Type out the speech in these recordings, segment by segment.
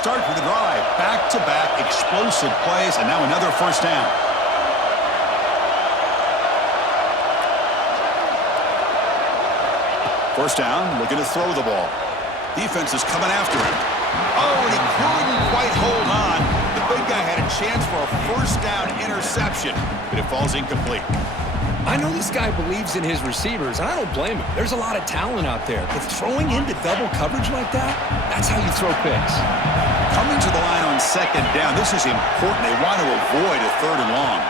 start for the drive. Back-to-back explosive plays, and now another first down. First down, looking to throw the ball. Defense is coming after him. Oh, and he couldn't quite hold on. The big guy had a chance for a first down interception, but it falls incomplete. I know this guy believes in his receivers, and I don't blame him. There's a lot of talent out there, but throwing into double coverage like that, that's how you throw picks. Coming to the line on second down, this is important. They want to avoid a third and long.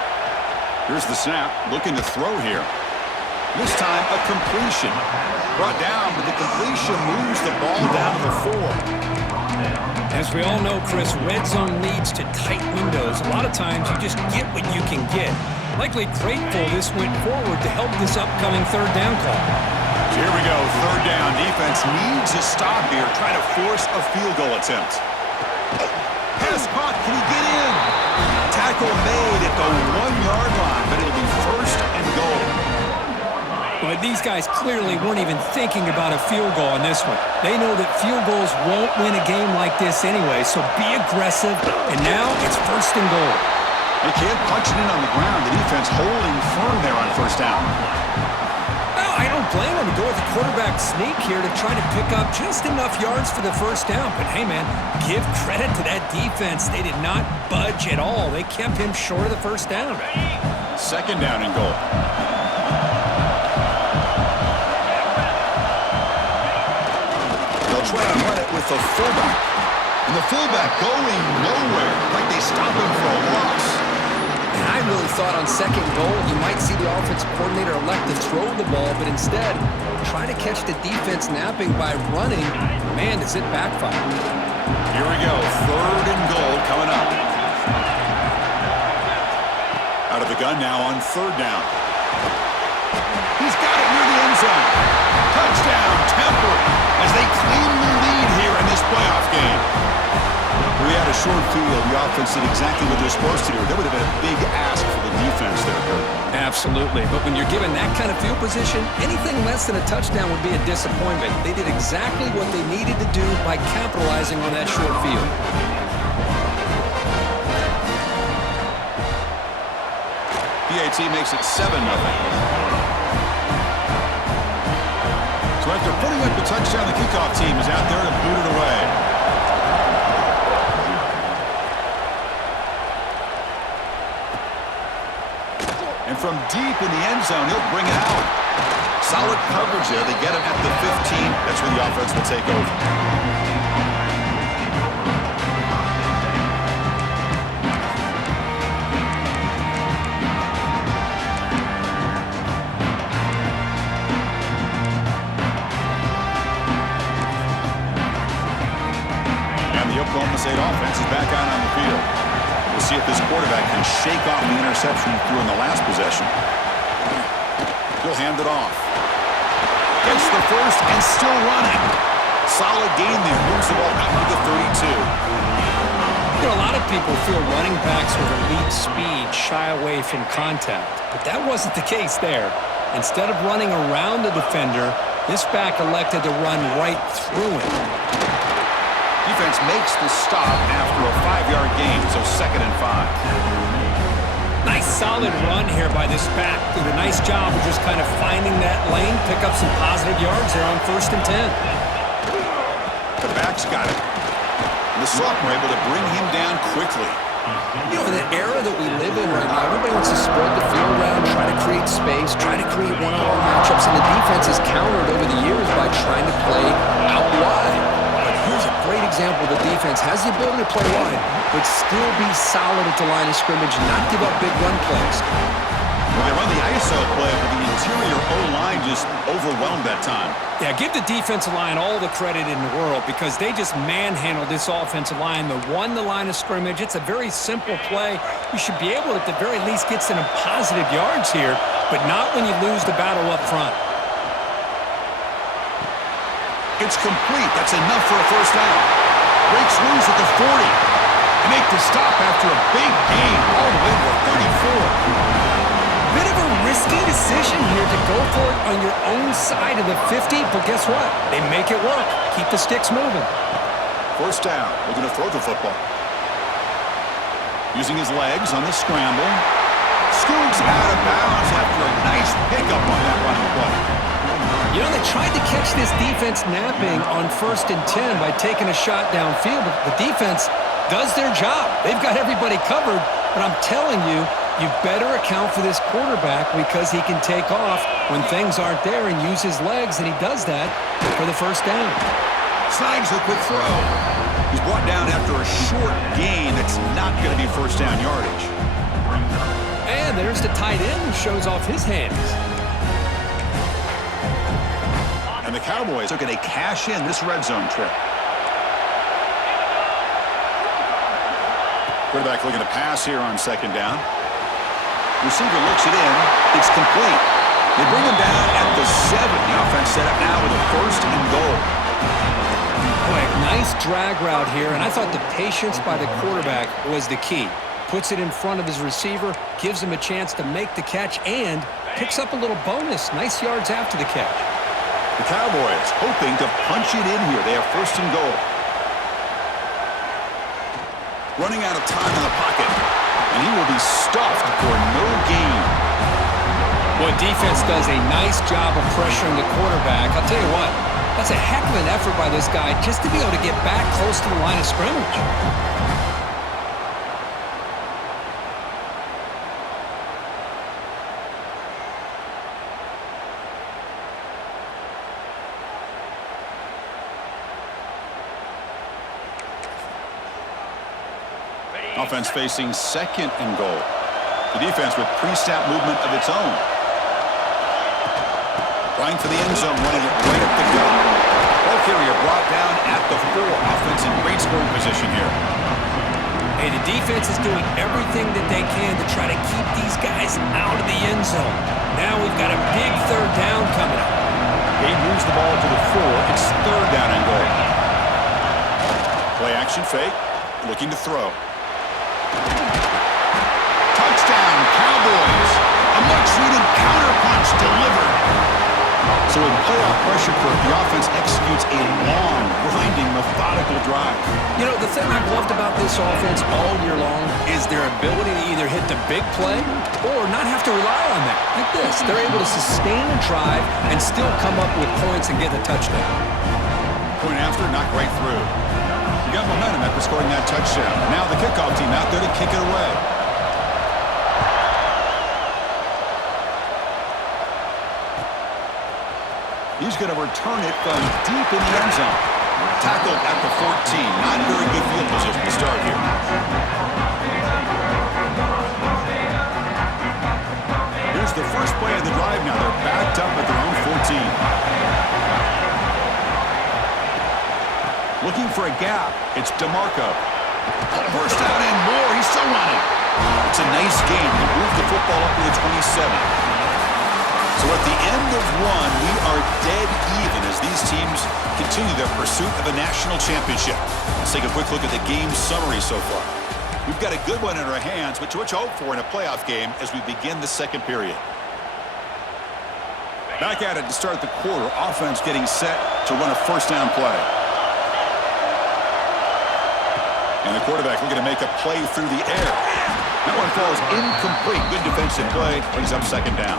Here's the snap, looking to throw here. This time, a completion. Brought down, but the completion moves the ball down to the 4. As we all know, Chris, red zone leads to tight windows. A lot of times you just get what you can get. Likely grateful this went forward to help this upcoming third down call. Here we go, third down. Defense needs a stop here, trying to force a field goal attempt. Pass caught, can he get in? Tackle made at the 1-yard line, but it'll be first and goal. But these guys clearly weren't even thinking about a field goal on this one. They know that field goals won't win a game like this anyway, so be aggressive, and now it's first and goal. They can't punch it in on the ground. The defense holding firm there on first down. Well, I don't blame them to go with the quarterback sneak here to try to pick up just enough yards for the first down. But hey, man, give credit to that defense. They did not budge at all. They kept him short of the first down. Second down and goal. They'll try to run it with the fullback. And the fullback going nowhere, like they stopped him for a loss. And I really thought on second goal you might see the offensive coordinator elect to throw the ball, but instead try to catch the defense napping by running. Man, does it backfire. Here we go, third and goal coming up. Out of the gun now on third down. He's got it near the end zone. Touchdown, Temple, as they clean the lead here in this playoff game. We had a short field. The offense did exactly what they're supposed to do. That would have been a big ask for the defense there, Kurt. Absolutely. But when you're given that kind of field position, anything less than a touchdown would be a disappointment. They did exactly what they needed to do by capitalizing on that short field. PAT makes it 7-0. So after putting up the touchdown, the kickoff team is out there to boot it away. And from deep in the end zone, he'll bring it out. Solid coverage there. They get him at the 15. That's where the offense will take over. And the Oklahoma State offense is back out on the field. We'll see if this quarterback can shake off the interception he threw in the last possession. He'll hand it off. Gets the first and still running. Solid gain there. Moves the ball out to the 32. You know, a lot of people feel running backs with elite speed shy away from contact. But that wasn't the case there. Instead of running around the defender, this back elected to run right through him. Defense makes the stop after a 5-yard gain, so 2nd and 5. Nice solid run here by this back. Did a nice job of just kind of finding that lane, pick up some positive yards there on 1st and 10. The back's got it. And the sophomore able to bring him down quickly. You know, in the era that we live in right now, everybody wants to spread the field around, try to create space, try to create one-on-one matchups, and the defense has countered over the years by trying to play out wide. Here's a great example. The defense has the ability to play wide, but still be solid at the line of scrimmage, not give up big run plays. Well, they run the ISO play, but the interior O-line just overwhelmed that time. Yeah, give the defensive line all the credit in the world because they just manhandled this offensive line. They won the line of scrimmage. It's a very simple play. You should be able to, at the very least, get some positive yards here, but not when you lose the battle up front. It's complete. That's enough for a first down. Breaks loose at the 40. They make the stop after a big gain all the way to the 34. Bit of a risky decision here to go for it on your own side of the 50, but guess what? They make it work. Keep the sticks moving. First down. Looking to throw the football. Using his legs on the scramble. Scoots out of bounds after a nice pickup on that running play. You know, they tried to catch this defense napping on 1st and 10 by taking a shot downfield, but the defense does their job. They've got everybody covered, but I'm telling you, you better account for this quarterback because he can take off when things aren't there and use his legs, and he does that for the first down. Snags a quick throw. He's brought down after a short gain that's not going to be first down yardage. And there's the tight end who shows off his hands. And the Cowboys are going to cash in this red zone trip. Quarterback looking to pass here on 2nd down. Receiver looks it in. It's complete. They bring him down at the 7. The offense set up now with a 1st and goal. Boy, nice drag route here, and I thought the patience by the quarterback was the key. Puts it in front of his receiver, gives him a chance to make the catch, and picks up a little bonus. Nice yards after the catch. The Cowboys hoping to punch it in here. They have 1st and goal. Running out of time in the pocket, and he will be stuffed for no gain. Boy, defense does a nice job of pressuring the quarterback. I'll tell you what, that's a heck of an effort by this guy just to be able to get back close to the line of scrimmage. Offense facing 2nd and goal. The defense with pre-snap movement of its own. Trying for the end zone, running it right at the gut. Ball carrier brought down at the 4. Offense in great scoring position here. Hey, the defense is doing everything that they can to try to keep these guys out of the end zone. Now we've got a big 3rd down coming up. He moves the ball to the 4. It's 3rd down and goal. Play action fake. Looking to throw. Touchdown, Cowboys. A much-needed counterpunch delivered. So in playoff pressure curve, the offense executes a long, grinding, methodical drive. You know, the thing I've loved about this offense all year long is their ability to either hit the big play or not have to rely on that. Like this, they're able to sustain a drive and still come up with points and get a touchdown. Point after, knocked right through. You got momentum after scoring that touchdown. Now the kickoff team out there to kick it away. He's going to return it from deep in the end zone. Tackled at the 14. Not very good field position to start here. Here's the first play of the drive now. They're backed up at their own 14. Looking for a gap. It's DeMarco. Burst out and more. He's still running. It's a nice game. He moved the football up to the 27. So at the end of one, we are dead even as these teams continue their pursuit of a national championship. Let's take a quick look at the game summary so far. We've got a good one in our hands, but too much hope for in a playoff game as we begin the 2nd period. Back at it to start the quarter. Offense getting set to run a 1st down play. And the quarterback looking to make a play through the air. That one falls incomplete. Good defensive play. Brings up 2nd down.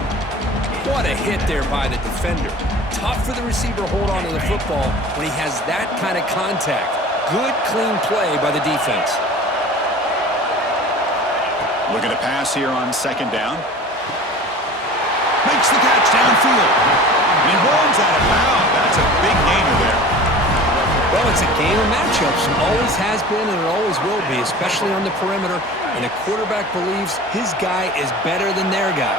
What a hit there by the defender. Tough for the receiver to hold on to the football when he has that kind of contact. Good, clean play by the defense. Looking to pass here on 2nd down. Makes the catch downfield. And he rolls out of bounds. That's a big gainer there. Well, it's a game of matchups. Always has been and it always will be, especially on the perimeter. And the quarterback believes his guy is better than their guy.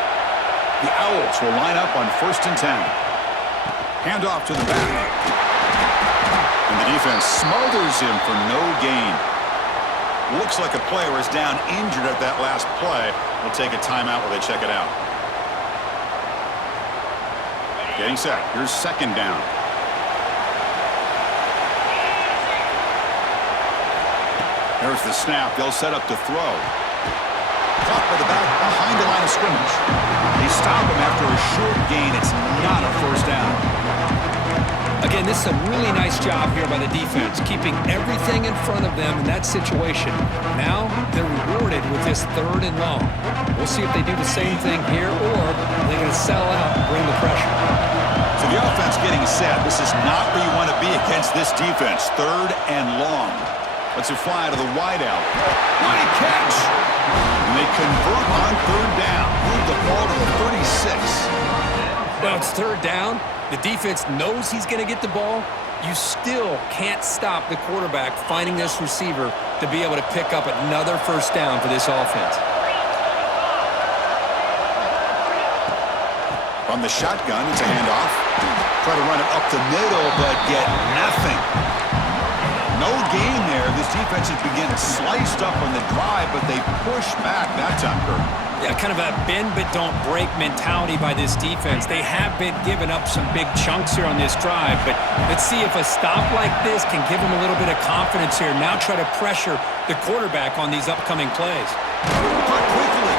The Owls will line up on 1st and 10. Handoff to the back. And the defense smothers him for no gain. Looks like a player is down injured at that last play. We'll take a timeout while they check it out. Getting set. Here's 2nd down. There's the snap. They'll set up to throw. Caught by the back behind the line of scrimmage. They stop him after a short gain. It's not a 1st down. Again, this is a really nice job here by the defense, keeping everything in front of them in that situation. Now they're rewarded with this 3rd and long. We'll see if they do the same thing here, or they're going to sell out and bring the pressure. So the offense getting set. This is not where you want to be against this defense. 3rd and long. Let's fly to the wideout. Nice catch. And they convert on 3rd down. Move the ball to the 36. Well, it's 3rd down. The defense knows he's going to get the ball. You still can't stop the quarterback finding this receiver to be able to pick up another 1st down for this offense. On the shotgun, it's a handoff. Try to run it up the middle, but get nothing. No gain there. This defense has been getting sliced up on the drive, but they push back that time, Kirk. Yeah, kind of a bend-but-don't-break mentality by this defense. They have been giving up some big chunks here on this drive, but let's see if a stop like this can give them a little bit of confidence here. Now try to pressure the quarterback on these upcoming plays. Cut quickly.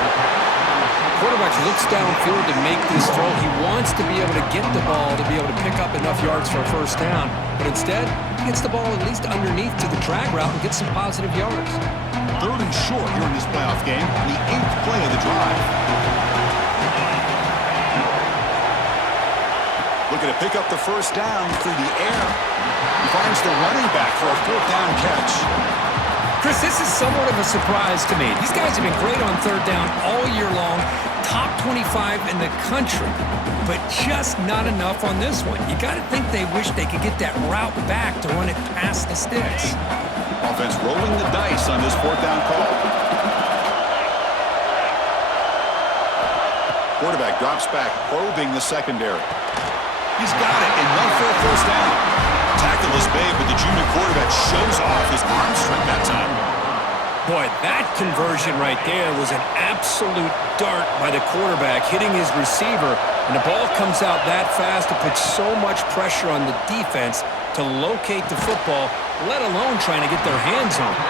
Quarterback looks downfield to make this throw. He wants to be able to get the ball to be able to pick up enough yards for a 1st down, but instead, he gets the ball at least underneath to the drag route and gets some positive yards. 3rd and short here in this playoff game, the 8th play of the drive. Looking to pick up the 1st down through the air. He finds the running back for a 4th down catch. Chris, this is somewhat of a surprise to me. These guys have been great on 3rd down all year long, top 25 in the country, but just not enough on this one. You got to think they wish they could get that route back to run it past the sticks. Offense rolling the dice on this 4th down call. Quarterback drops back, probing the secondary. He's got it, enough for a 1st down. Tackle is made, but the junior quarterback shows off his arm strength that time. Boy, that conversion right there was an absolute dart by the quarterback, hitting his receiver, and the ball comes out that fast to put so much pressure on the defense to locate the football, let alone trying to get their hands on it.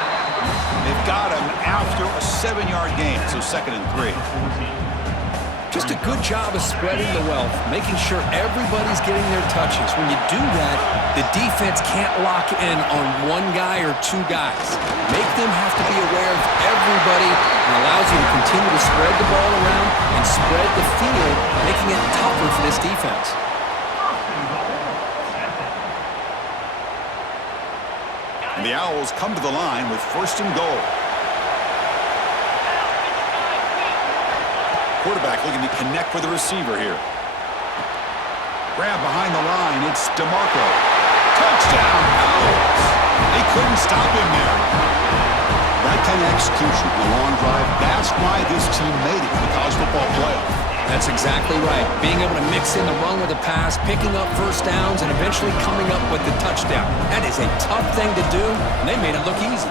They've got him after a 7-yard gain, so 2nd and 3. Just a good job of spreading the wealth, making sure everybody's getting their touches. When you do that, the defense can't lock in on 1 guy or 2 guys. Make them have to be aware of everybody and allows you to continue to spread the ball around and spread the field, making it tougher for this defense. And the Owls come to the line with 1st and goal. Quarterback looking to connect with the receiver here. Grab behind the line. It's DeMarco. Touchdown, Owls. They couldn't stop him there. That kind of execution in a long drive, that's why this team made it to the college football playoff. That's exactly right. Being able to mix in the run with the pass, picking up 1st downs, and eventually coming up with the touchdown. That is a tough thing to do, and they made it look easy.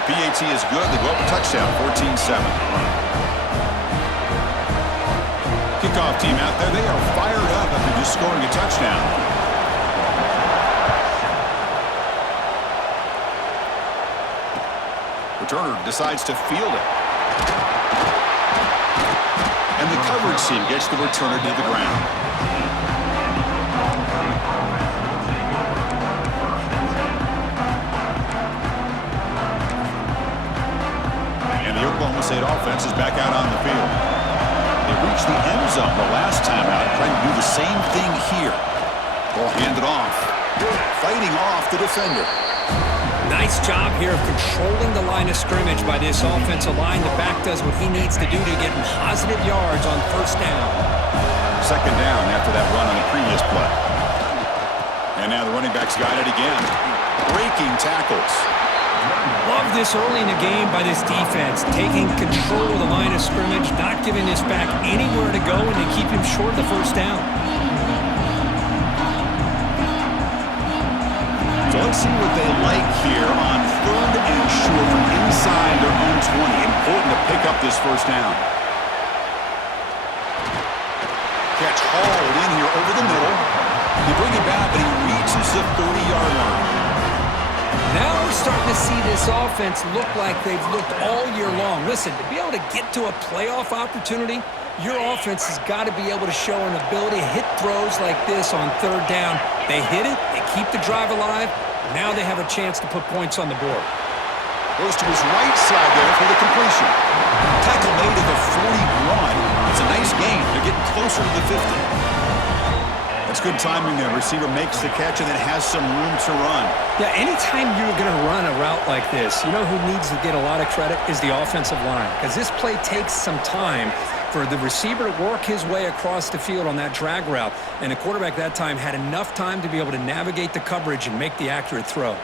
The PAT is good. They go up a touchdown, 14-7. Kickoff team out there, they are fired up after just scoring a touchdown. Returner decides to field it. And the coverage team gets the returner to the ground. And the Oklahoma State offense is back out on the field. They reached the end zone the last time out, trying to do the same thing here. Ball handed off. Fighting off the defender. Nice job here of controlling the line of scrimmage by this offensive line. The back does what he needs to do to get positive yards on 1st down. 2nd down after that run on the previous play. And now the running back's got it again. Breaking tackles. Love this early in the game by this defense, taking control of the line of scrimmage, not giving this back anywhere to go, and to keep him short of the 1st down. So let's see what they like here on 3rd and short from inside their own 20. Important to pick up this 1st down. Catch hauled in here over the middle. They bring it back, but he reaches the 30-yard line. Now we're starting to see this offense look like they've looked all year long. Listen, to be able to get to a playoff opportunity, your offense has got to be able to show an ability to hit throws like this on third down. They hit it, they keep the drive alive, now they have a chance to put points on the board. Goes to his right side there for the completion. Tackle made at the 41. It's a nice gain. They're getting closer to the 50. That's good timing there. Receiver makes the catch and then has some room to run. Yeah, anytime you're going to run a route like this, you know who needs to get a lot of credit is the offensive line. Because this play takes some time for the receiver to work his way across the field on that drag route. And the quarterback that time had enough time to be able to navigate the coverage and make the accurate throw.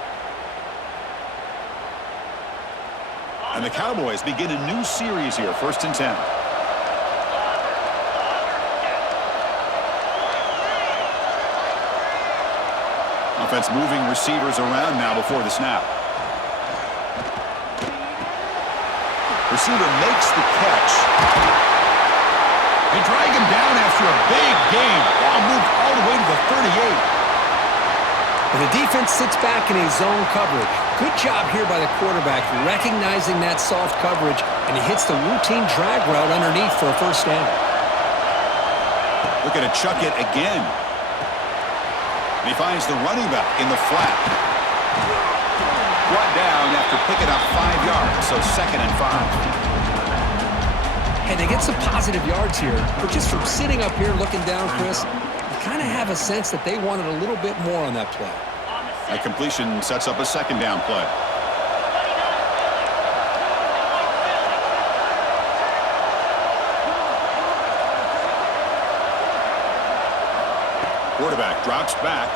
And the Cowboys begin a new series here, 1st and 10. Offense moving receivers around now before the snap. Receiver makes the catch. They drag him down after a big gain. Ball moved all the way to the 38. And the defense sits back in a zone coverage. Good job here by the quarterback, recognizing that soft coverage, and he hits the routine drag route underneath for a first down. Looking to chuck it again. And he finds the running back in the flat. Brought down after picking up 5 yards, so 2nd and 5. Hey, they get some positive yards here, but just from sitting up here looking down, Chris, you kind of have a sense that they wanted a little bit more on that play. That completion sets up a 2nd down play. Quarterback drops back.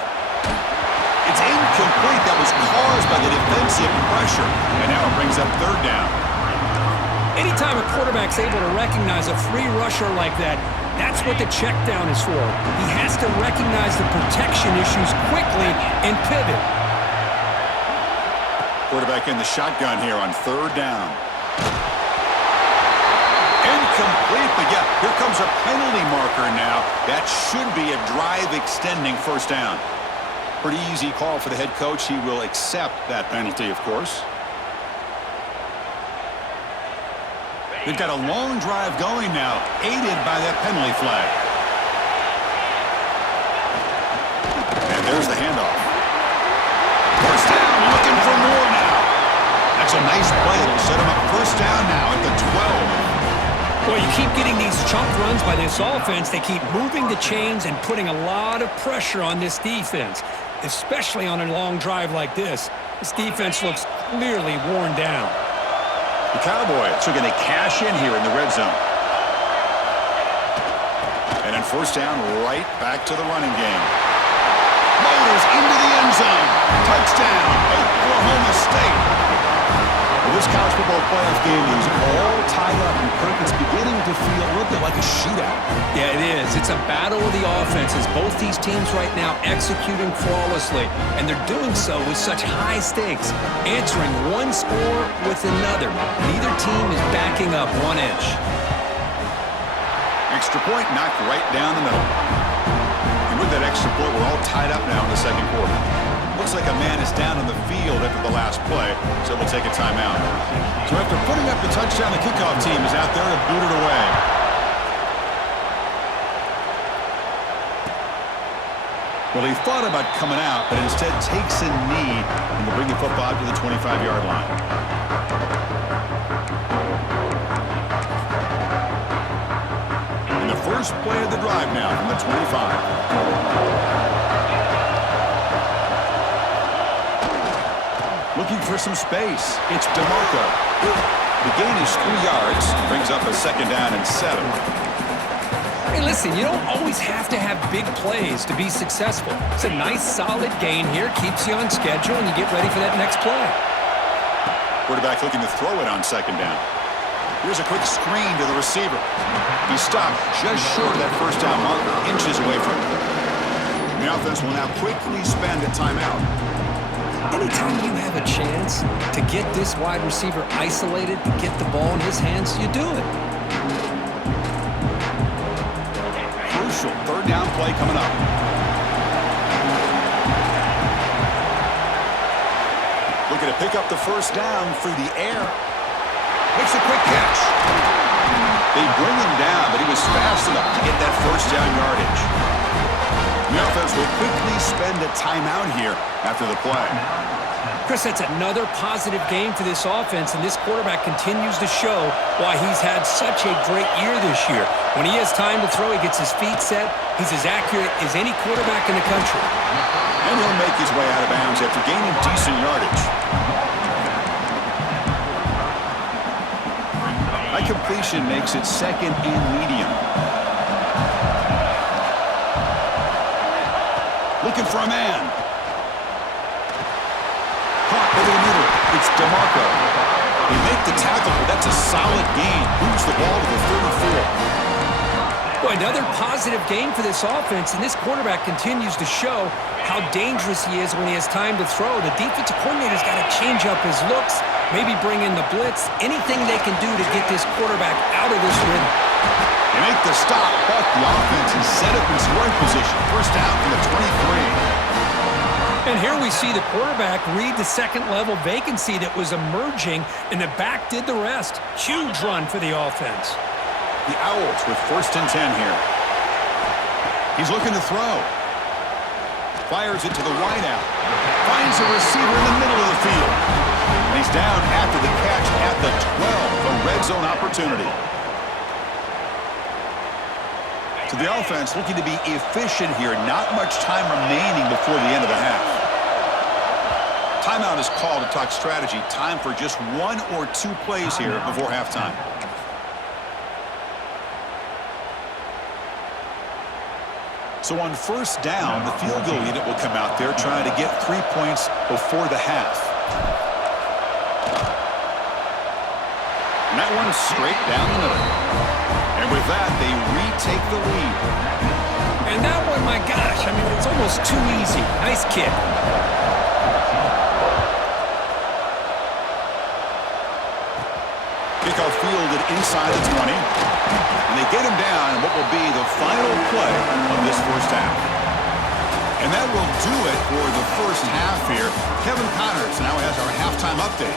It's incomplete. That was caused by the defensive pressure. And now it brings up 3rd down. Anytime a quarterback's able to recognize a free rusher like that, that's what the check down is for. He has to recognize the protection issues quickly and pivot. Quarterback in the shotgun here on 3rd down. Incomplete, but yeah, here comes a penalty marker now. That should be a drive-extending 1st down. Pretty easy call for the head coach. He will accept that penalty, of course. They've got a long drive going now, aided by that penalty flag. And there's the handoff. 1st down, looking for more now. That's a nice play. It'll set him up 1st down now at the 12. Well, you keep getting these chunk runs by this offense. They keep moving the chains and putting a lot of pressure on this defense, especially on a long drive like this. This defense looks clearly worn down. The Cowboys are going to cash in here in the red zone. And then 1st down, right back to the running game. Motors into the end zone. Touchdown, Oklahoma State. Well, this college football playoff game is all tied up, and Kirk, it's beginning to feel a little bit like a shootout. Yeah, it is. It's a battle of the offenses. Both these teams right now executing flawlessly, and they're doing so with such high stakes, answering one score with another. Neither team is backing up 1 inch. Extra point knocked right down the middle. And with that extra point, we're all tied up now in the 2nd quarter. Looks like a man is down on the field after the last play, so we'll take a timeout. So after putting up the touchdown, the kickoff team is out there to boot it away. Well, he thought about coming out, but instead takes a knee and will bring the football to the 25-yard line. And the first play of the drive now from the 25. Looking for some space. It's DeMarco. The gain is 3 yards. Brings up a 2nd down and 7. Hey, listen, you don't always have to have big plays to be successful. It's a nice, solid gain here. Keeps you on schedule, and you get ready for that next play. Quarterback looking to throw it on 2nd down. Here's a quick screen to the receiver. He stopped just short of that 1st down marker, inches away from it. The offense will now quickly spend a timeout. Anytime you have a chance to get this wide receiver isolated, to get the ball in his hands, you do it. Crucial 3rd down play coming up. looking to pick up the first down through the air. Makes a quick catch. They bring him down, but he was fast enough to get that first down yardage. The offense will quickly spend a timeout here after the play. Chris, that's another positive game for this offense, and this quarterback continues to show why he's had such a great year this year. When he has time to throw, he gets his feet set. He's as accurate as any quarterback in the country. And he'll make his way out of bounds after gaining decent yardage. That completion makes it second and medium. Looking for a man. Caught over the middle. It's DeMarco. They make the tackle, but that's a solid gain. Moves the ball to the 34. Boy, another positive game for this offense, and this quarterback continues to show how dangerous he is when he has time to throw. The defensive coordinator's got to change up his looks, maybe bring in the blitz, anything they can do to get this quarterback out of this rhythm. They make the stop, but the offense is set up in scoring position. First down from the 23. And here we see the quarterback read the second-level vacancy that was emerging, and the back did the rest. Huge run for the offense. The Owls with first and 10 here. He's looking to throw. Fires it to the wideout. Finds a receiver in the middle of the field. And he's down after the catch at the 12. A red zone opportunity. So the offense looking to be efficient here. Not much time remaining before the end of the half. Timeout is called to talk strategy. Time for just one or two plays here before halftime. So on first down, the field goal unit will come out there trying to get 3 points before the half. And that one's straight down the middle. And with that, they retake the lead. And that one, my gosh, I mean, it's almost too easy. Nice kick. Kickoff fielded inside the 20. And they get him down in what will be the final play of this first half. And that will do it for the first half here. Kevin Connors now has our halftime update.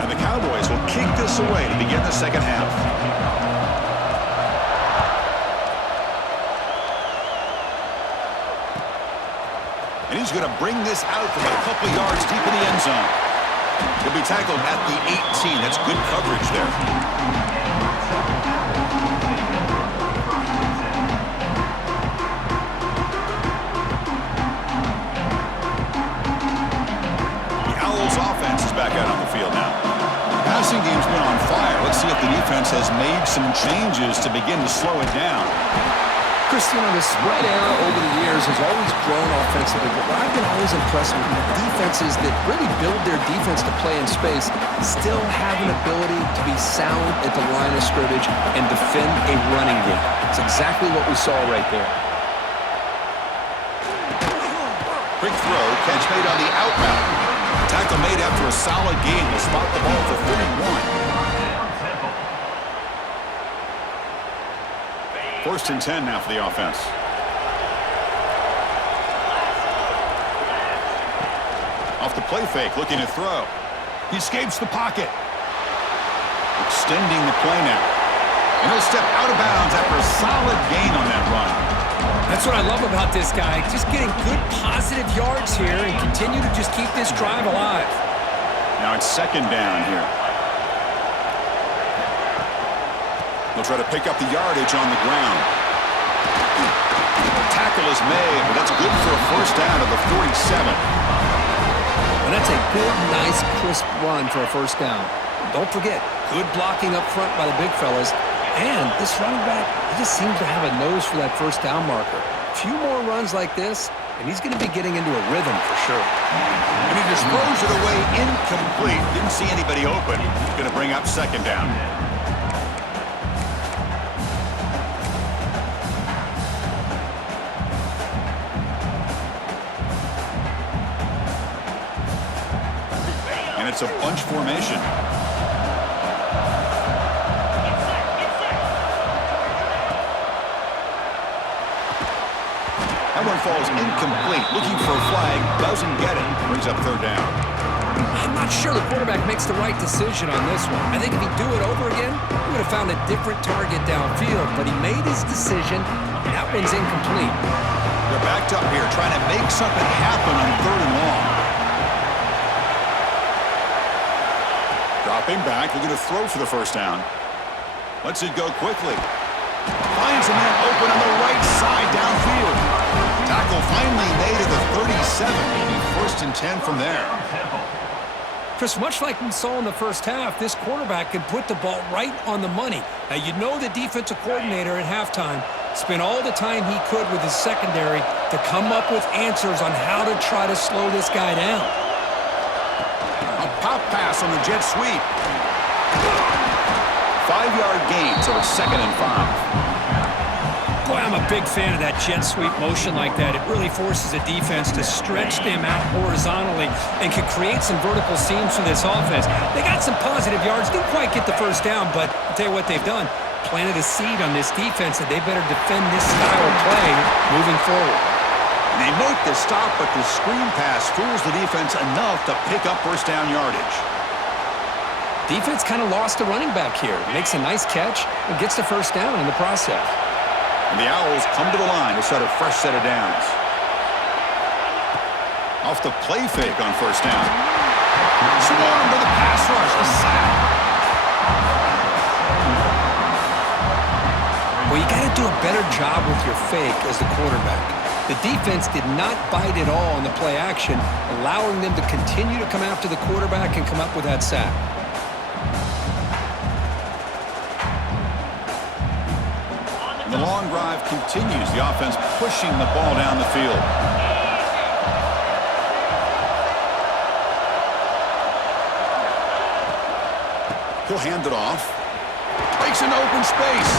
And the Cowboys will kick this away to begin the second half. And he's going to bring this out from a couple yards deep in the end zone. He'll be tackled at the 18. That's good coverage there. The Owls offense is back out on the field now. The passing game's been on fire. Let's see if the defense has made some changes to begin to slow it down. Christian, the spread era over the years has always grown offensively, but what I've been always impressed with defenses that really build their defense to play in space still have an ability to be sound at the line of scrimmage and defend a running game. It's exactly what we saw right there. Quick throw, catch made on the out route. Tackle made after a solid gain. Will spot the ball for 31. First and 10 now for the offense. Off the play fake, looking to throw. He escapes the pocket. Extending the play now. And he'll step out of bounds after a solid gain on that run. That's what I love about this guy. Just getting good positive yards here and continue to just keep this drive alive. Now it's second down here. They'll try to pick up the yardage on the ground. Tackle is made, but that's good for a first down at the 47. And that's a good, nice, crisp run for a first down. Don't forget, good blocking up front by the big fellas. And this running back, he just seems to have a nose for that first down marker. A few more runs like this, and he's going to be getting into a rhythm for sure. And he just throws it away incomplete. Didn't see anybody open. He's going to bring up second down. And it's a bunch formation. That one falls incomplete. Looking for a flag, doesn't get it. Brings up third down. I'm not sure the quarterback makes the right decision on this one. I think if he'd do it over again, he would have found a different target downfield. But he made his decision. That one's incomplete. They're backed up here, trying to make something happen on third and long. Dropping back, looking to throw for the first down. Lets it go quickly. Finds a man open on the right side downfield. Tackle finally made at the 37. First and 10 from there. Chris, much like we saw in the first half, this quarterback can put the ball right on the money. Now, you know the defensive coordinator at halftime spent all the time he could with his secondary to come up with answers on how to try to slow this guy down. A pop pass on the jet sweep. 5-yard gain, so it's 2nd and 5. Boy, I'm a big fan of that jet sweep motion like that. It really forces a defense to stretch them out horizontally and can create some vertical seams for this offense. They got some positive yards, didn't quite get the first down, but I'll tell you what they've done. Planted a seed on this defense that they better defend this style of play moving forward. They make the stop, but the screen pass fools the defense enough to pick up first down yardage. Defense kind of lost the running back here. Makes a nice catch and gets the first down in the process. And the Owls come to the line to set a fresh set of downs. Off the play fake on first down. Swarmed to the pass rush. A sack. Well, you got to do a better job with your fake as the quarterback. The defense did not bite at all on the play action, allowing them to continue to come after the quarterback and come up with that sack. The long drive continues. The offense pushing the ball down the field. He'll hand it off. Breaks into open space.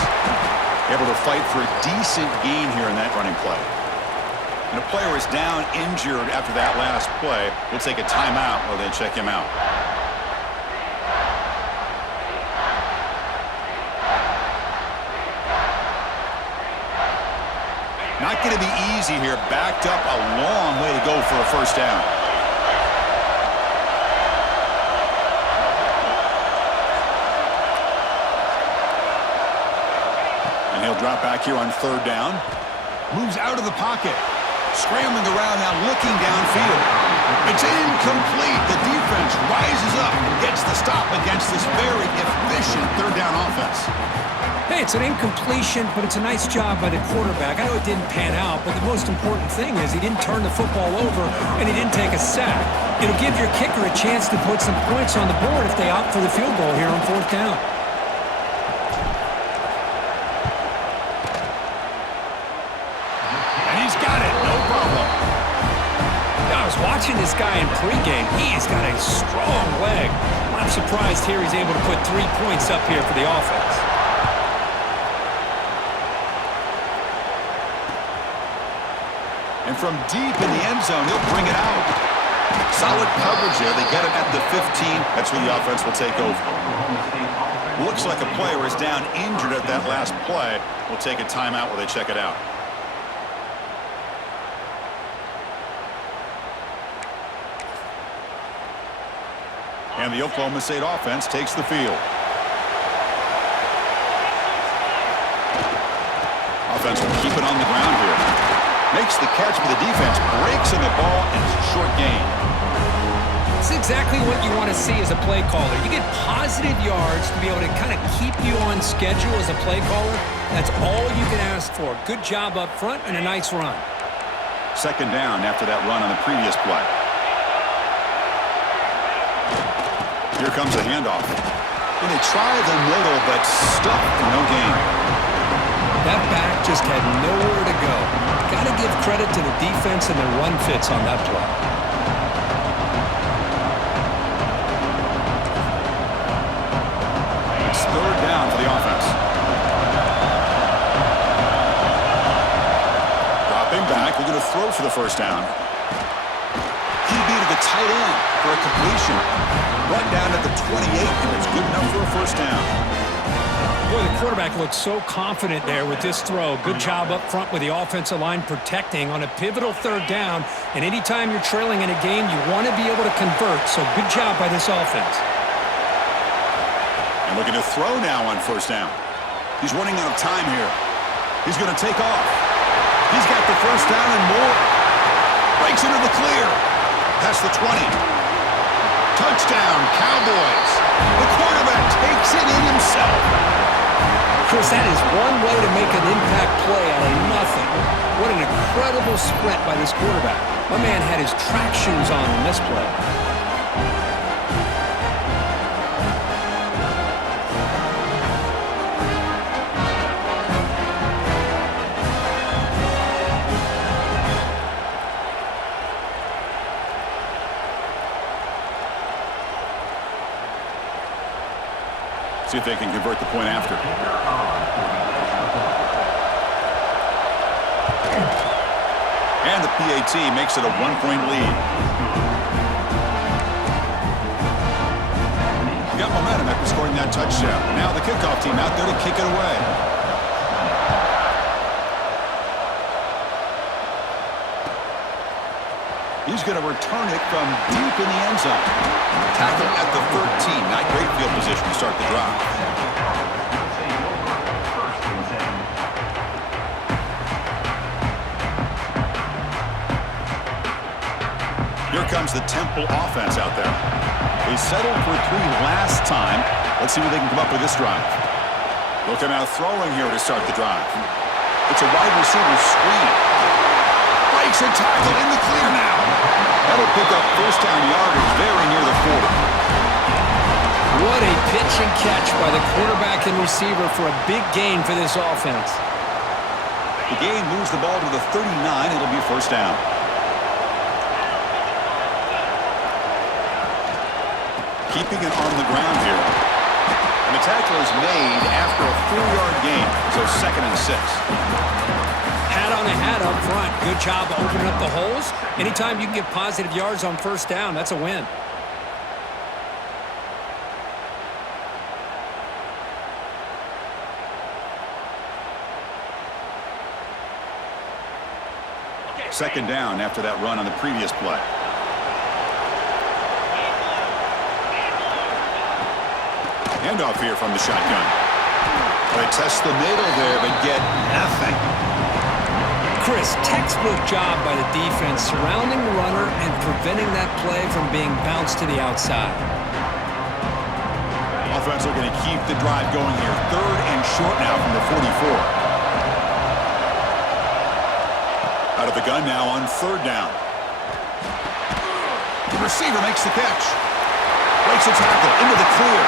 Able to fight for a decent gain here in that running play. And a player is down injured after that last play. We'll take a timeout while they check him out. Not going to be easy here. Backed up a long way to go for a first down. And he'll drop back here on third down. Moves out of the pocket. Scrambling around now, looking downfield. It's incomplete. The defense rises up and gets the stop against this very efficient third down offense. Hey, it's an incompletion, but it's a nice job by the quarterback. I know it didn't pan out, but the most important thing is he didn't turn the football over and he didn't take a sack. It'll give your kicker a chance to put some points on the board if they opt for the field goal here on fourth down. And he's got it, no problem. Now, I was watching this guy in pregame. He's got a strong leg. I'm surprised here he's able to put 3 points up here for the offense. And from deep in the end zone, he'll bring it out. Solid coverage there. They get him at the 15. That's where the offense will take over. Looks like a player is down injured at that last play. We'll take a timeout while they check it out. And the Oklahoma State offense takes the field. Offense will keep it on the ground here. Makes the catch, but the defense breaks in the ball, and it's a short gain. It's exactly what you want to see as a play caller. You get positive yards to be able to kind of keep you on schedule as a play caller. That's all you can ask for. Good job up front and a nice run. Second down after that run on the previous play. Here comes a handoff. And they try the middle, but stuck for no gain. That back just had nowhere to go. Got to give credit to the defense and their run fits on that play. It's third down for the offense. Dropping back, we're going to throw for the first down. He beat the tight end for a completion. Brought down at the 28, and it's good enough for a first down. Boy, the quarterback looks so confident there with this throw. Good job up front with the offensive line protecting on a pivotal third down. And anytime you're trailing in a game, you want to be able to convert. So good job by this offense. And looking to throw now on first down. He's running out of time here. He's going to take off. He's got the first down and more. Breaks into the clear. Past the 20. Touchdown, Cowboys. The quarterback takes it in himself. Chris, that is one way to make an impact play out of nothing. What an incredible sprint by this quarterback. My man had his track shoes on in this play. See if they can convert the point after. And the PAT makes it a one-point lead. Got momentum after scoring that touchdown. Now the kickoff team out there to kick it away. He's going to return it from deep in the end zone. Tackle at the 13. Not great field position to start the drive. Here comes the Temple offense out there. They settled for 3 last time. Let's see what they can come up with this drive. Looking out throwing here to start the drive. It's a wide receiver screen. Breaks a tackle in the clear now. That'll pick up first down yardage very near the 40. What a pitch and catch by the quarterback and receiver for a big gain for this offense. The game moves the ball to the 39. It'll be first down. Keeping it on the ground here. And the tackle is made after a 4-yard gain, so 2nd and 6. Hat on a hat up front. Good job opening up the holes. Anytime you can get positive yards on first down, that's a win. Second down after that run on the previous play. Handoff here from the shotgun. They test the middle there, but get nothing. Chris, textbook job by the defense surrounding the runner and preventing that play from being bounced to the outside. Offense looking to keep the drive going here. 3rd and short now from the 44. Out of the gun now on 3rd down. The receiver makes the catch. Breaks a tackle into the clear.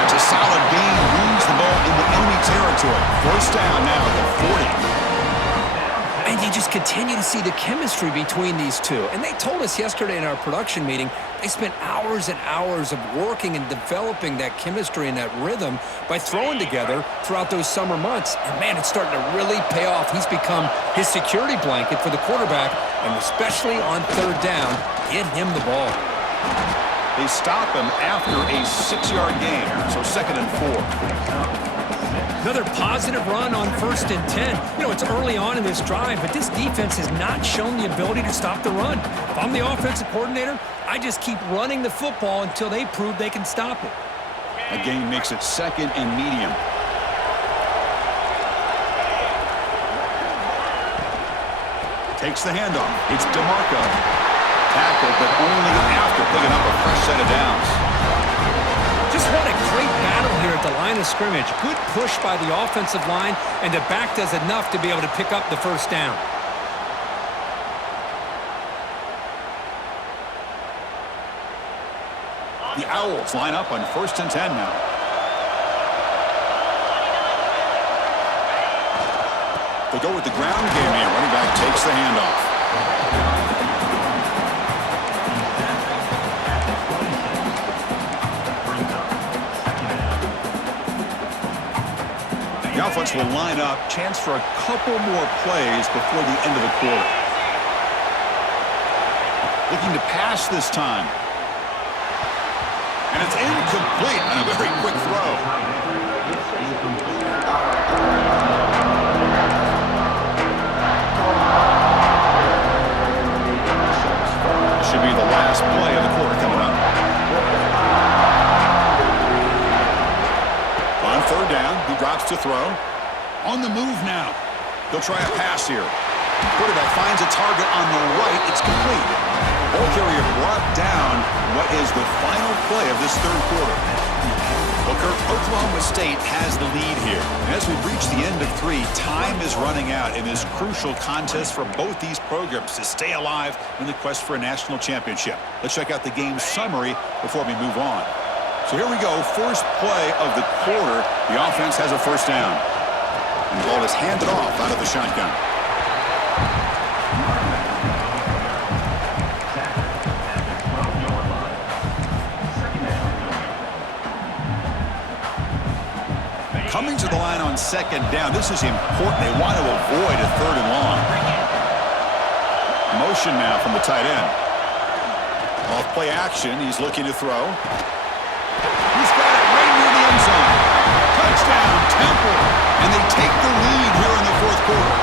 That's a solid gain. Moves the ball into enemy territory. First down now at the 40. And you just continue to see the chemistry between these two. And they told us yesterday in our production meeting, they spent hours and hours of working and developing that chemistry and that rhythm by throwing together throughout those summer months. And, man, it's starting to really pay off. He's become his security blanket for the quarterback, and especially on 3rd down, get him the ball. They stop him after a 6-yard gain, so 2nd and 4. Another positive run on 1st and 10. You know, it's early on in this drive, but this defense has not shown the ability to stop the run. If I'm the offensive coordinator, I just keep running the football until they prove they can stop it. A gain makes it 2nd and medium. Takes the handoff. It's DeMarco. Tackled, but only after picking up a fresh set of downs. Just what a great battle here at the line of scrimmage. Good push by the offensive line, and the back does enough to be able to pick up the first down. The Owls line up on 1st and 10 now. They go with the ground game here. Running back takes the handoff. The offense will line up. Chance for a couple more plays before the end of the quarter. Looking to pass this time. And it's incomplete on a very quick throw. throw. On the move now. They'll try a pass here. Quarterback finds a target on the right. It's complete. Ball carrier brought down. What is the final play of this third quarter? Well, Kirk, Oklahoma State has the lead here. And as we reach the end of 3, time is running out in this crucial contest for both these programs to stay alive in the quest for a national championship. Let's check out the game summary before we move on. So here we go. First play of the quarter. The offense has a first down. And the ball is handed off out of the shotgun. Coming to the line on second down. This is important. They want to avoid a third and long. Motion now from the tight end. Off play action. He's looking to throw. He's got it right near the end zone. Touchdown, Temple. And they take the lead here in the fourth quarter.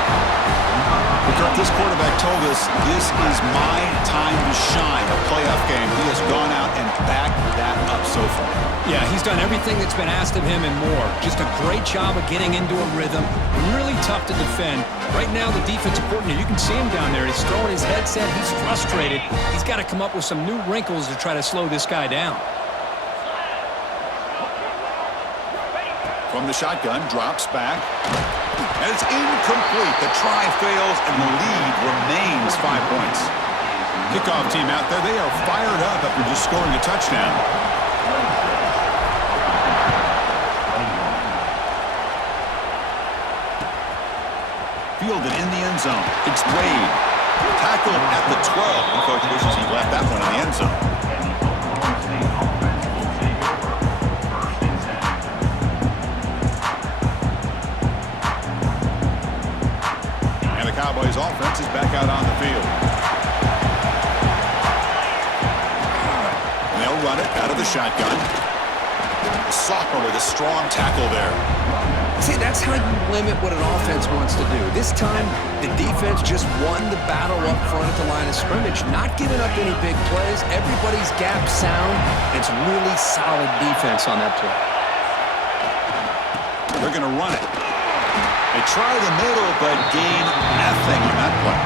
Kirk, this quarterback told us this is my time to shine. A playoff game. He has gone out and backed that up so far. Yeah, he's done everything that's been asked of him and more. Just a great job of getting into a rhythm. Really tough to defend. Right now, the defensive coordinator, you can see him down there. He's throwing his headset. He's frustrated. He's got to come up with some new wrinkles to try to slow this guy down. From the shotgun, drops back. And it's incomplete. The try fails, and the lead remains 5 points. Kickoff team out there, they are fired up after just scoring a touchdown. Fielded in the end zone. It's Wade. Tackled at the 12. And coach wishes he left that one in the end zone. And the Cowboys offense is back out on the field. And they'll run it out of the shotgun. The sophomore with a strong tackle there. See, that's how you limit what an offense wants to do. This time, the defense just won the battle up front at the line of scrimmage, not giving up any big plays. Everybody's gap sound. It's really solid defense on that play. They're going to run it. They try the middle, but gain nothing in that play.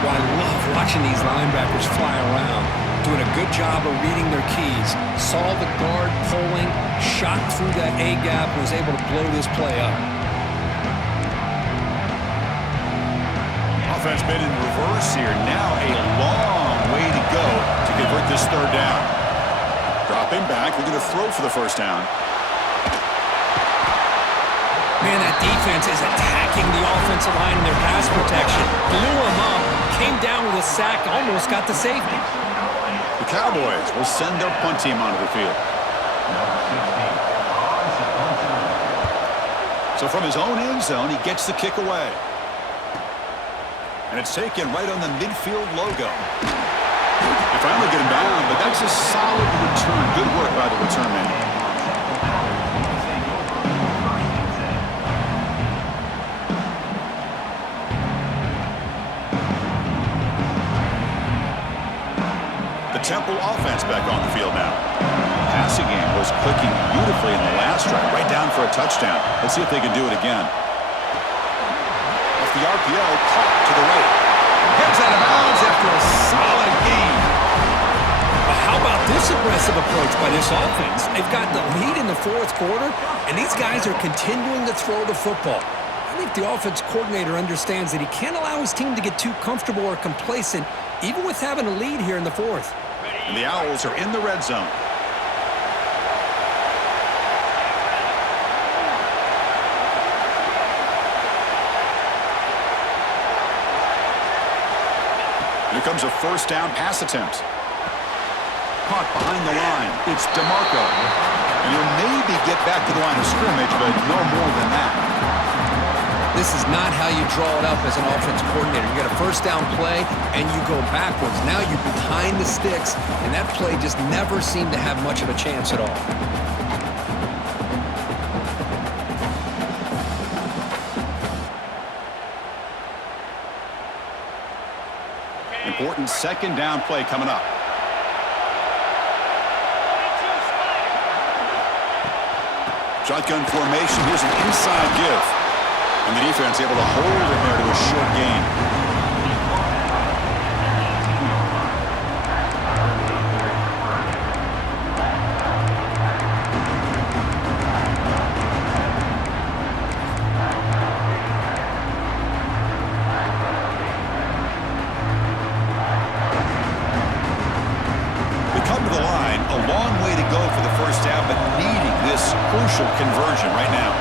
Well, I love watching these linebackers fly around, doing a good job of reading their keys. Saw the guard pulling, shot through that A-gap, was able to blow this play up. Offense been in reverse here. Now a long way to go to convert this third down. Dropping back, they're going to throw for the first down. Man, that defense is attacking the offensive line in their pass protection. Blew them up, came down with a sack, almost got the safety. The Cowboys will send their punt team onto the field. So from his own end zone, he gets the kick away. And it's taken right on the midfield logo. They finally get him down, but that's a solid return. Good work by the return man. Temple offense back on the field now. Passing game was clicking beautifully in the last drive, right down for a touchdown. Let's see if they can do it again. Off the RPO, caught to the right. Heads out of bounds after a solid gain. But how about this aggressive approach by this offense? They've got the lead in the fourth quarter, and these guys are continuing to throw the football. I think the offense coordinator understands that he can't allow his team to get too comfortable or complacent, even with having a lead here in the fourth. And the Owls are in the red zone. Here comes a first down pass attempt. Caught behind the line. It's DeMarco. And he'll maybe get back to the line of scrimmage, but no more than that. This is not how you draw it up as an offense coordinator. You got a first down play, and you go backwards. Now you're behind the sticks, and that play just never seemed to have much of a chance at all. Important second down play coming up. Shotgun formation. Here's an inside give. And the defense able to hold him there to a short gain. Crucial conversion right now.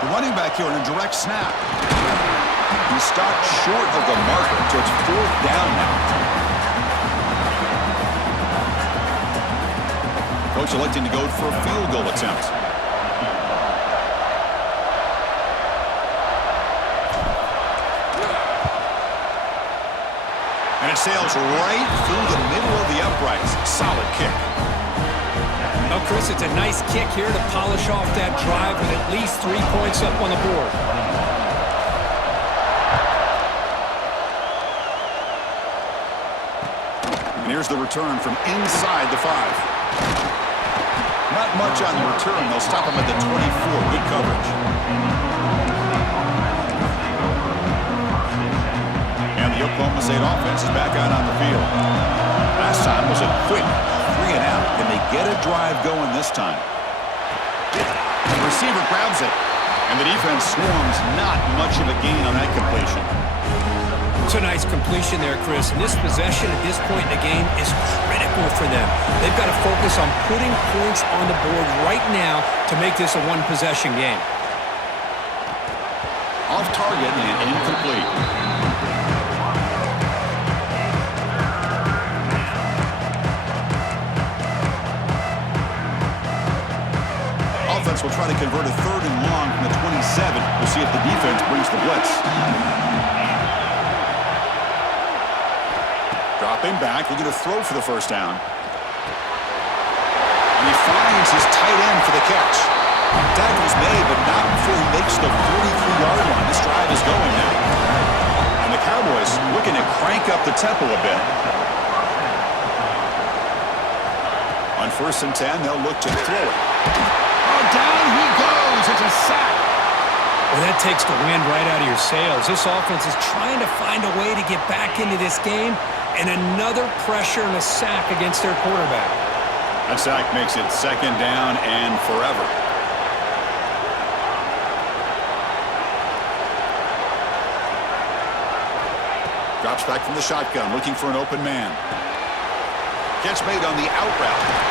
The running back here on a direct snap. He stopped short of the marker, so it's 4th down now. Coach electing to go for a field goal attempt. And it sails right through the middle of the uprights. Solid kick. Well, Chris, it's a nice kick here to polish off that drive with at least 3 points up on the board. And here's the return from inside the 5. Not much on the return. They'll stop him at the 24. Good coverage. And the Oklahoma State offense is back out on the field. Last time was a quick 3 and out. Can they get a drive going this time? The receiver grabs it, and the defense swarms. Not much of a gain on that completion. It's a nice completion there, Chris. And this possession at this point in the game is critical for them. They've got to focus on putting points on the board right now to make this a one-possession game. Off target and incomplete. Will try to convert a 3rd and long from the 27. We'll see if the defense brings the blitz. Dropping back, looking to throw for the 1st down. And he finds his tight end for the catch. Tackle's made, but not before he makes the 43-yard line. This drive is going now. And the Cowboys looking to crank up the tempo a bit. On 1st and 10, they'll look to throw it. Down he goes. It's a sack. Well, that takes the wind right out of your sails. This offense is trying to find a way to get back into this game, and another pressure and a sack against their quarterback. That sack makes it 2nd down and forever. Drops back from the shotgun, looking for an open man. Catch made on the out route.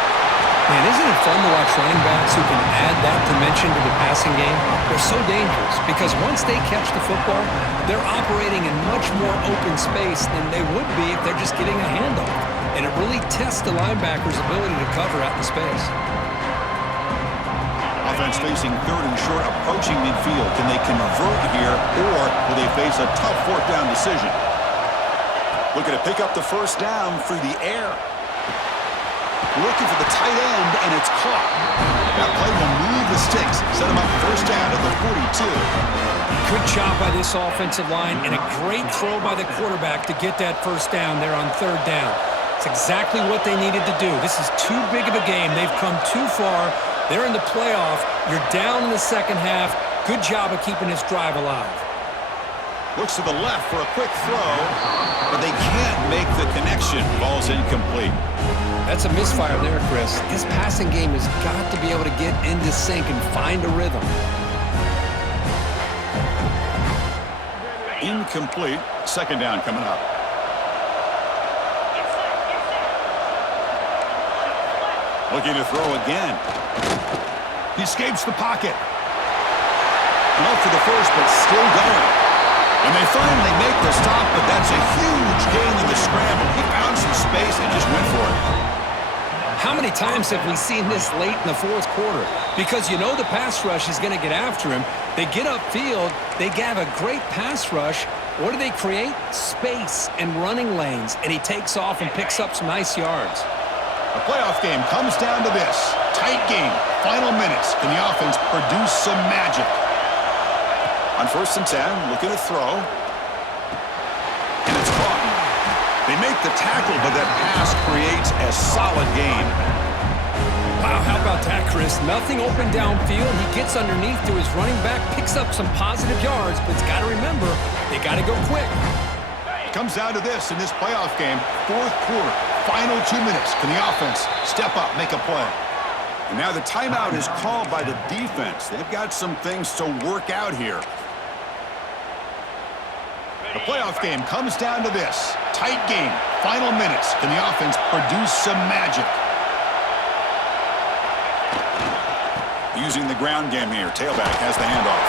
Man, isn't it fun to watch running backs who can add that dimension to the passing game? They're so dangerous because once they catch the football, they're operating in much more open space than they would be if they're just getting a handoff. And it really tests the linebacker's ability to cover out in space. Offense facing 3rd and short, approaching midfield. Can they convert here, or will they face a tough 4th down decision? Looking to pick up the 1st down through the air. Looking for the tight end, and it's caught. That play will move the sticks. Set him up 1st down at the 42. Good job by this offensive line, and a great throw by the quarterback to get that 1st down there on 3rd down. It's exactly what they needed to do. This is too big of a game. They've come too far. They're in the playoff. You're down in the 2nd half. Good job of keeping this drive alive. Looks to the left for a quick throw, but they can't make the connection. Ball's incomplete. That's a misfire there, Chris. This passing game has got to be able to get into sync and find a rhythm. Incomplete. 2nd down coming up. Looking to throw again. He escapes the pocket. Off for the 1st, but still going. And they finally make the stop, but that's a huge gain in the scramble. He found some space and just went for it. How many times have we seen this late in the 4th quarter? Because you know the pass rush is going to get after him. They get upfield. They have a great pass rush. What do they create? Space and running lanes. And he takes off and picks up some nice yards. The playoff game comes down to this. Tight game. Final minutes. Can the offense produce some magic? On 1st and 10, looking to throw. And it's caught. They make the tackle, but that pass creates a solid gain. Wow, how about that, Chris? Nothing open downfield. He gets underneath to his running back, picks up some positive yards, but he's got to remember, they got to go quick. Comes down to this in this playoff game. Fourth quarter, final 2 minutes. Can the offense step up, make a play? And now the timeout is called by the defense. They've got some things to work out here. The playoff game comes down to this. Tight game, final minutes. Can the offense produce some magic? Using the ground game here. Tailback has the handoff.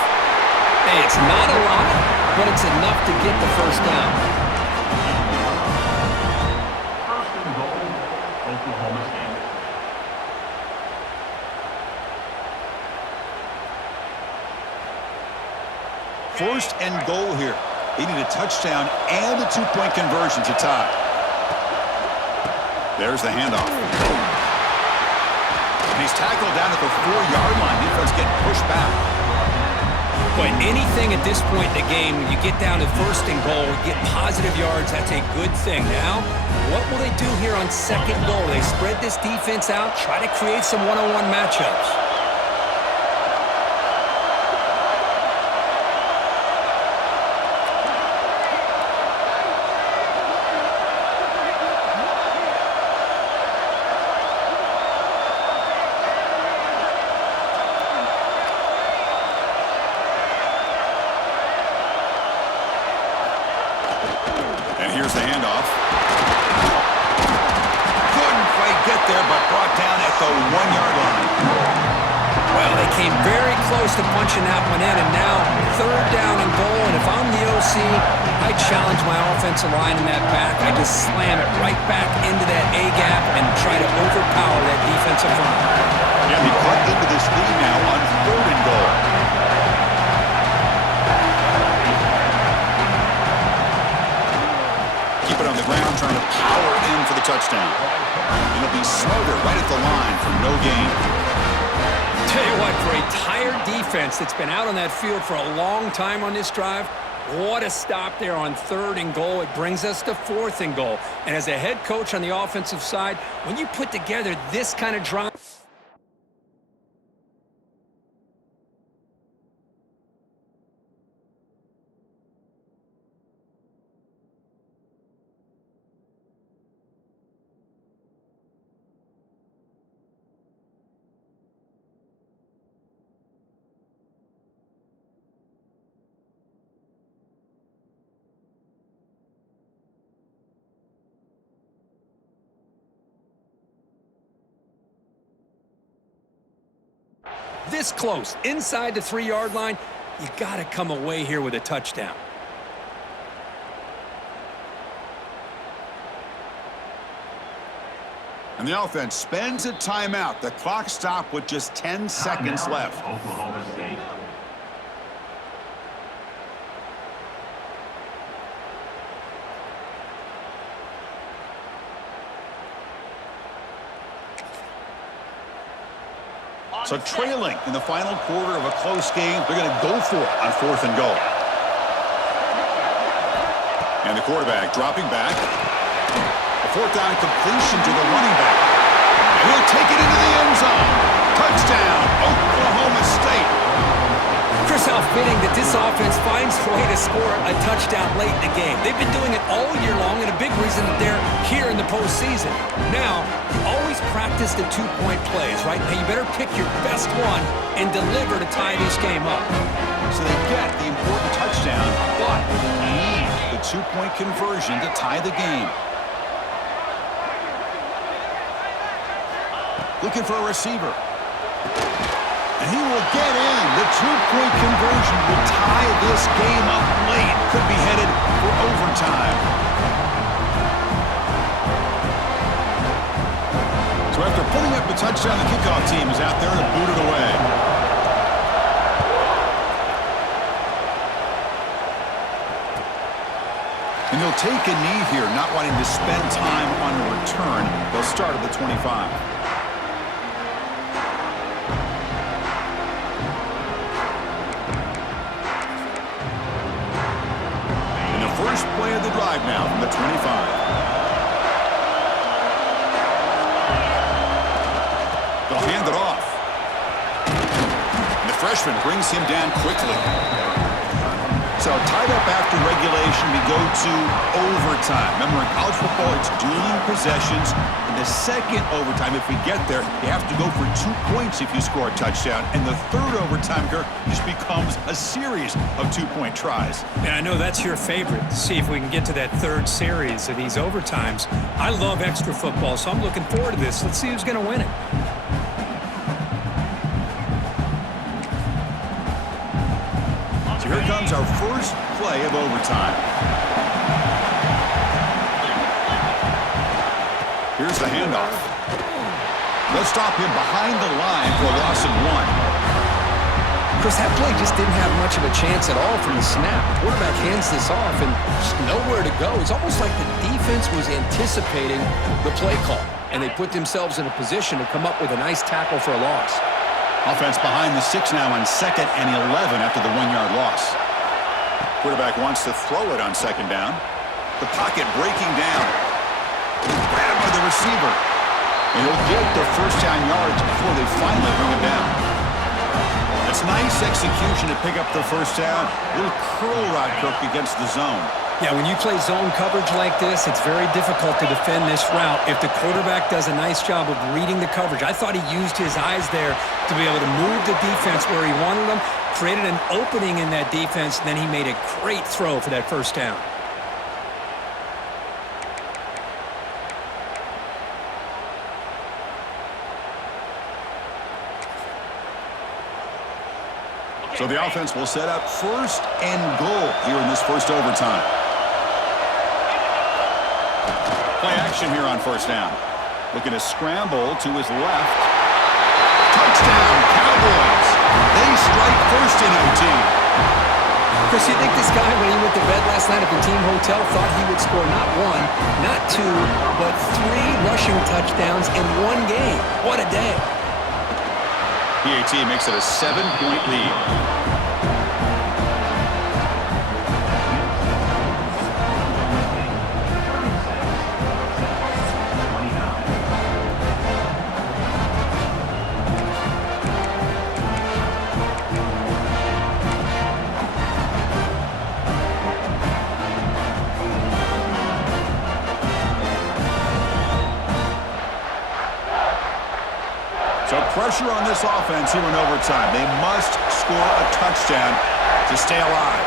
Hey, it's not a lot, but it's enough to get the first down. First and goal, Oklahoma State. First and goal here. They need a touchdown and a two-point conversion to tie. There's the handoff. And he's tackled down at the 4-yard line. Defense getting pushed back. But anything at this point in the game, when you get down to first and goal, get positive yards, that's a good thing. Now, what will they do here on second goal? They spread this defense out, try to create some one-on-one matchups. And here's the handoff. Couldn't quite get there, but brought down at the 1-yard line. Well, they came very close to punching that one in, and now third down and goal. And if I'm the OC, I challenge my offensive line in that back. I just slam it right back into that A-gap and try to overpower that defensive front. And he cut into this lead now on third and goal. Keep it on the ground, trying to power in for the touchdown. And it'll be Smoger right at the line for no gain. Tell you what, for a tired defense that's been out on that field for a long time on this drive, what a stop there on third and goal. It brings us to fourth and goal. And as a head coach on the offensive side, when you put together this kind of drive, this close, inside the 3-yard line, you got to come away here with a touchdown. And the offense spends a timeout. The clock stopped with just 10 seconds left. Oklahoma State. So trailing in the final quarter of a close game, they're going to go for it on fourth and goal. And the quarterback dropping back. A fourth down completion to the running back. And he'll take it into the end zone. Touchdown, Oklahoma State. Chris, how fitting that this offense finds a way to score a touchdown late in the game. They've been doing it all year long, and a big reason that they're here in the postseason. Now, you always practice the two-point plays, right? Now, you better pick your best one and deliver to tie this game up. So they get the important touchdown, but need the two-point conversion to tie the game. Looking for a receiver. And he will get in. The two-point conversion will tie this game up late. Could be headed for overtime. So after putting up the touchdown, the kickoff team is out there to boot it away. And he'll take a knee here, not wanting to spend time on a return. They'll start at the 25. First play of the drive now from the 25. They'll defenseman brings him down quickly. So tied up after regulation, we go to overtime. Remember, in college football, it's dueling possessions. In the second overtime, if we get there, you have to go for 2 points if you score a touchdown. And the third overtime, Kirk, just becomes a series of 2-point tries. And I know that's your favorite. See if we can get to that third series of these overtimes. I love extra football, so I'm looking forward to this. Let's see who's going to win it. So here comes our first play of overtime. Here's the handoff. They'll stop him behind the line for a loss of 1. Chris, that play just didn't have much of a chance at all from the snap. The quarterback hands this off and just nowhere to go. It's almost like the defense was anticipating the play call, and they put themselves in a position to come up with a nice tackle for a loss. Offense behind the 6 now on 2nd and 11 after the 1-yard loss. Quarterback wants to throw it on 2nd down. The pocket breaking down. Grabbed by the receiver. And he'll get the first down yards before they finally bring him down. That's nice execution to pick up the first down. Little curl route, Kirk, against the zone. Yeah, when you play zone coverage like this, it's very difficult to defend this route if the quarterback does a nice job of reading the coverage. I thought he used his eyes there to be able to move the defense where he wanted them, created an opening in that defense, and then he made a great throw for that first down. So the offense will set up 1st and goal here in this first overtime. Play action here on 1st down. Looking to scramble to his left. Touchdown, Cowboys. They strike first in OT. Chris, you think this guy, when he went to bed last night at the team hotel, thought he would score not 1, not 2, but 3 rushing touchdowns in 1 game? What a day. PAT makes it a 7-point lead. So pressure on this offense here in overtime. They must score a touchdown to stay alive.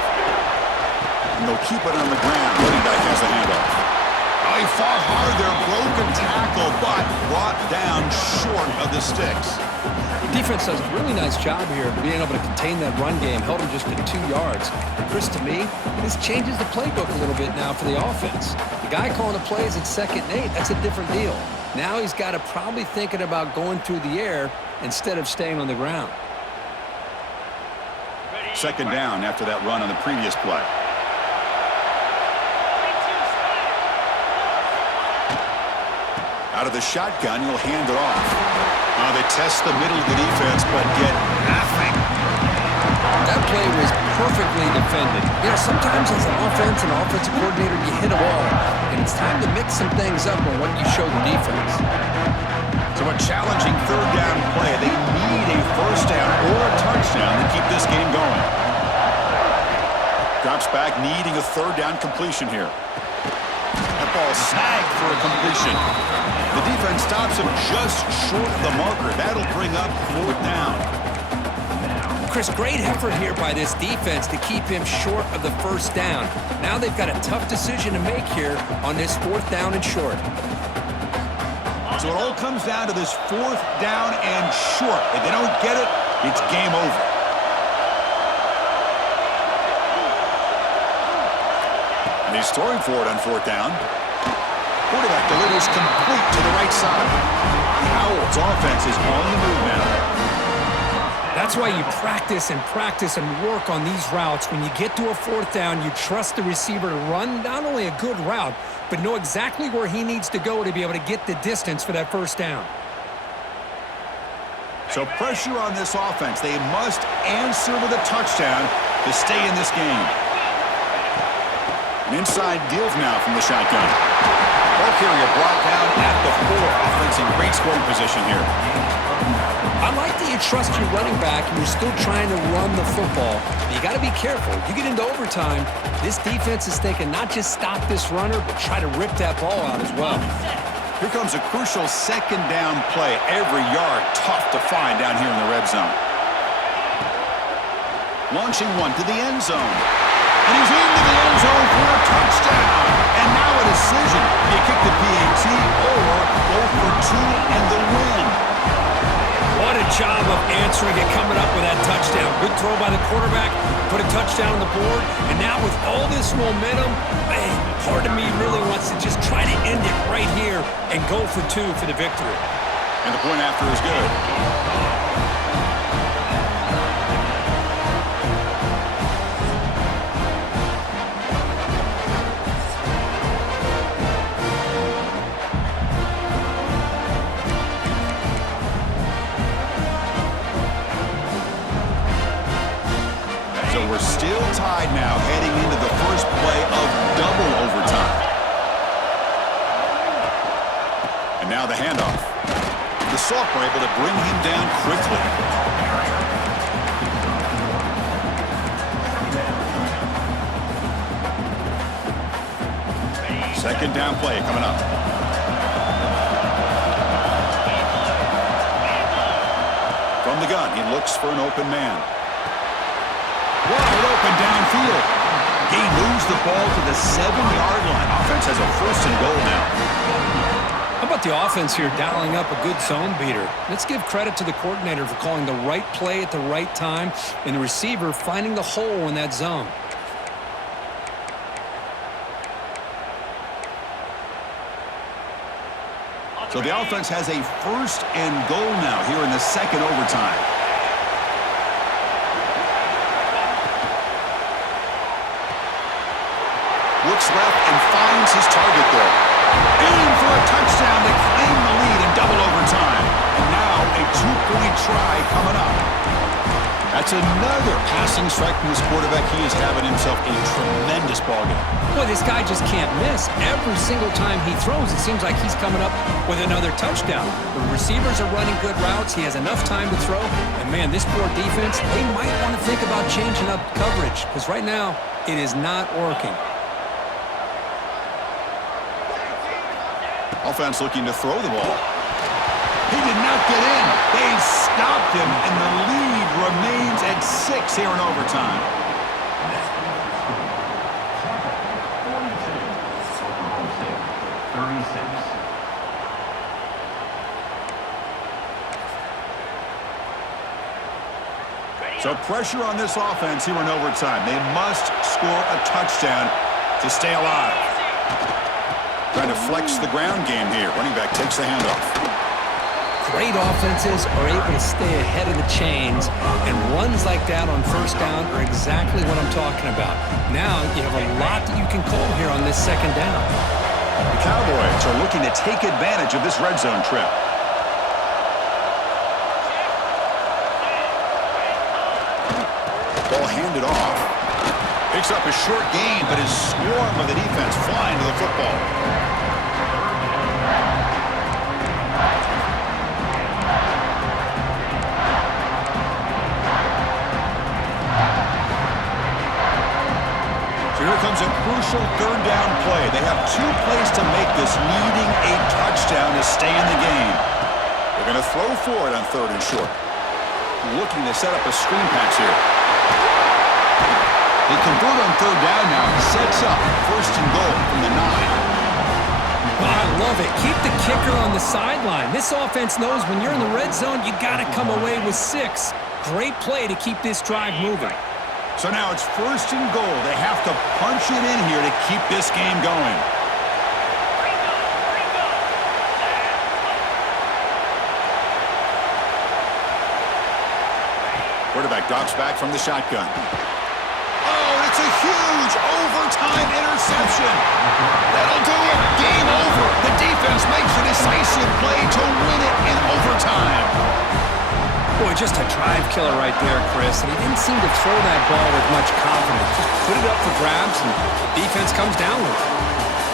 And they'll keep it on the ground. Running back has the handoff. Oh, he fought hard there. Broken tackle, but brought down short of the sticks. Defense does a really nice job here of being able to contain that run game. Held him just to 2 yards. Chris, to me, this changes the playbook a little bit now for the offense. The guy calling the plays at 2nd and 8, that's a different deal. Now he's got to probably thinking about going through the air instead of staying on the ground. 2nd down after that run on the previous play. Out of the shotgun, he'll hand it off. Now they test the middle of the defense, but get nothing. That play was perfectly defended. You know, sometimes as an offense and offensive coordinator, you hit a wall, and it's time to mix some things up on what you show the defense. So a challenging 3rd down play. They need a 1st down or a touchdown to keep this game going. Drops back, needing a 3rd down completion here. That ball snagged for a completion. The defense stops him just short of the marker. That'll bring up 4th down. Chris, great effort here by this defense to keep him short of the 1st down. Now they've got a tough decision to make here on this 4th down and short. So it all comes down to this 4th down and short. If they don't get it, it's game over. And he's throwing for it on 4th down. Quarterback delivers complete to the right side. Howell's offense is on the move now. That's why you practice and work on these routes. When you get to a 4th down, you trust the receiver to run not only a good route, but know exactly where he needs to go to be able to get the distance for that 1st down. So pressure on this offense. They must answer with a touchdown to stay in this game. An inside give now from the shotgun. Ball carrier brought down at the 4. Offense in great scoring position here. I like that you trust your running back and you're still trying to run the football. But you got to be careful. You get into overtime, this defense is thinking not just stop this runner, but try to rip that ball out as well. Here comes a crucial second down play. Every yard tough to find down here in the red zone. Launching one to the end zone. And he's into the end zone for a touchdown. And now a decision. You kick the PAT or go for two and the win. What a job of answering it, coming up with that touchdown. Good throw by the quarterback, put a touchdown on the board, and now with all this momentum, man, part of me really wants to just try to end it right here and go for two for the victory. And the point after is good. So we're still tied now, heading into the first play of double overtime. And now the handoff. The Salk were able to bring him down quickly. Second down play coming up. From the gun, he looks for an open man. Wide open downfield. He moves the ball to the 7-yard line. Offense has a first and goal now. How about the offense here dialing up a good zone beater? Let's give credit to the coordinator for calling the right play at the right time and the receiver finding the hole in that zone. So the offense has a first and goal now here in the second overtime. Looks left and finds his target there. Aim for a touchdown to claim the lead in double overtime. And now a two-point try coming up. That's another passing strike from this quarterback. He is having himself a tremendous ballgame. Boy, this guy just can't miss. Every single time he throws, it seems like he's coming up with another touchdown. The receivers are running good routes. He has enough time to throw. And, man, this poor defense, they might want to think about changing up coverage because right now it is not working. Offense looking to throw the ball. He did not get in. They stopped him, and the lead remains at 6 here in overtime. So pressure on this offense here in overtime. They must score a touchdown to stay alive. Trying to flex the ground game here. Running back takes the handoff. Great offenses are able to stay ahead of the chains, and runs like that on first down are exactly what I'm talking about. Now you have a lot that you can call here on this second down. The Cowboys are looking to take advantage of this red zone trip. Ball handed off. Picks up a short gain, but his swarm of the defense flying to the football. So here comes a crucial third down play. They have 2 plays to make this, needing a touchdown to stay in the game. They're going to throw for it on third and short. Looking to set up a screen pass here. They convert on third down now. Sets up first and goal from the 9. Oh, I love it. Keep the kicker on the sideline. This offense knows when you're in the red zone, you got to come away with 6. Great play to keep this drive moving. So now it's first and goal. They have to punch it in here to keep this game going. Quarterback drops back from the shotgun. Oh, it's a huge overtime interception. That'll do it. Game over. The defense makes a decisive play to win it in overtime. Boy, just a drive killer right there, Chris. And he didn't seem to throw that ball with much confidence. Just put it up for grabs, and the defense comes down with it.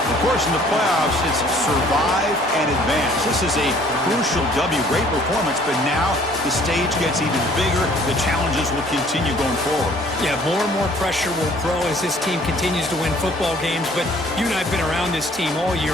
Of course, in the playoffs, it's survive and advance. This is a crucial W. Great performance, but now the stage gets even bigger. The challenges will continue going forward. Yeah, more and more pressure will grow as this team continues to win football games, but you and I have been around this team all year